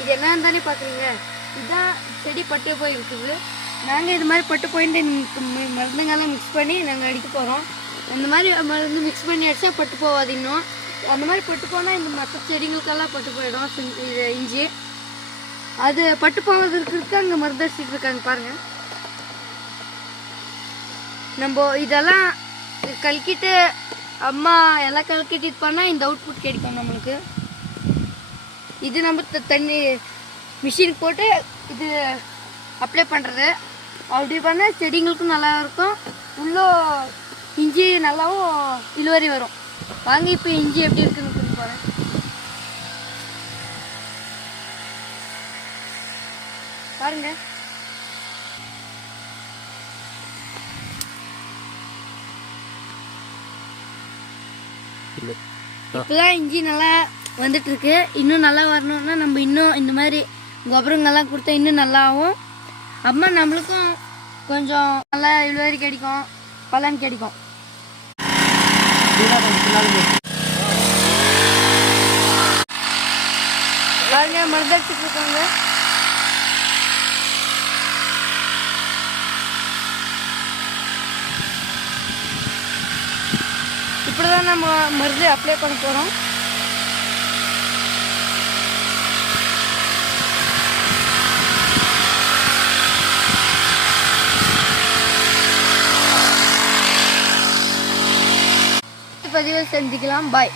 இது என்னன்னு தானே பார்க்குறீங்க. இதுதான் செடி பட்டு போய் இருக்குது. நாங்கள் இது மாதிரி பட்டு போயிட்டு மருந்துங்கெல்லாம் மிக்ஸ் பண்ணி நாங்கள் அடிக்க போகிறோம். அந்த மாதிரி மருந்து மிக்ஸ் பண்ணி அடித்தா பட்டு போகாது. இன்னும் அந்த மாதிரி பட்டு போனால் இந்த மற்ற செடிங்களுக்கெல்லாம் பட்டு போயிடும். இது இஞ்சி அது பட்டு போவதற்கு அங்கே மருந்து அடிச்சுட்டு இருக்காங்க பாருங்கள். நம்ம இதெல்லாம் கலக்கிட்டு அம்மா எல்லாம் கலக்கிட்டு இது பண்ணால் இந்த அவுட்புட் கிடைக்கும் நம்மளுக்கு. இது நம்ம தண்ணி மிஷின் போட்டு இது அப்ளை பண்ணுறது. அப்படி பண்ணால் செடிங்களுக்கும் நல்லா இருக்கும். உள்ளே இஞ்சி நல்லாவும் இழுவரி வரும். வாங்க இப்போ இஞ்சி எப்படி இருக்குன்னு சொல்லி போகிறேன். பாருங்க, இப்போதான் இஞ்சி நல்லா வந்துட்டு இருக்கு. இன்னும் நல்லா வரணும்னா நம்ம இன்னும் இந்த மாதிரி கோபுரங்கள்லாம் கொடுத்தா இன்னும் நல்லாவும். அம்மா நம்மளுக்கும் கொஞ்சம் நல்லா இழுவரி கிடைக்கும், பலன் கிடைக்கும். பாருங்க, மருந்து அடிச்சுட்டு இருக்காங்க. இப்படிதான் நம்ம மருந்து அப்ளை பண்ண போறோம். பதிவு செஞ்சுக்கலாம். பாய்.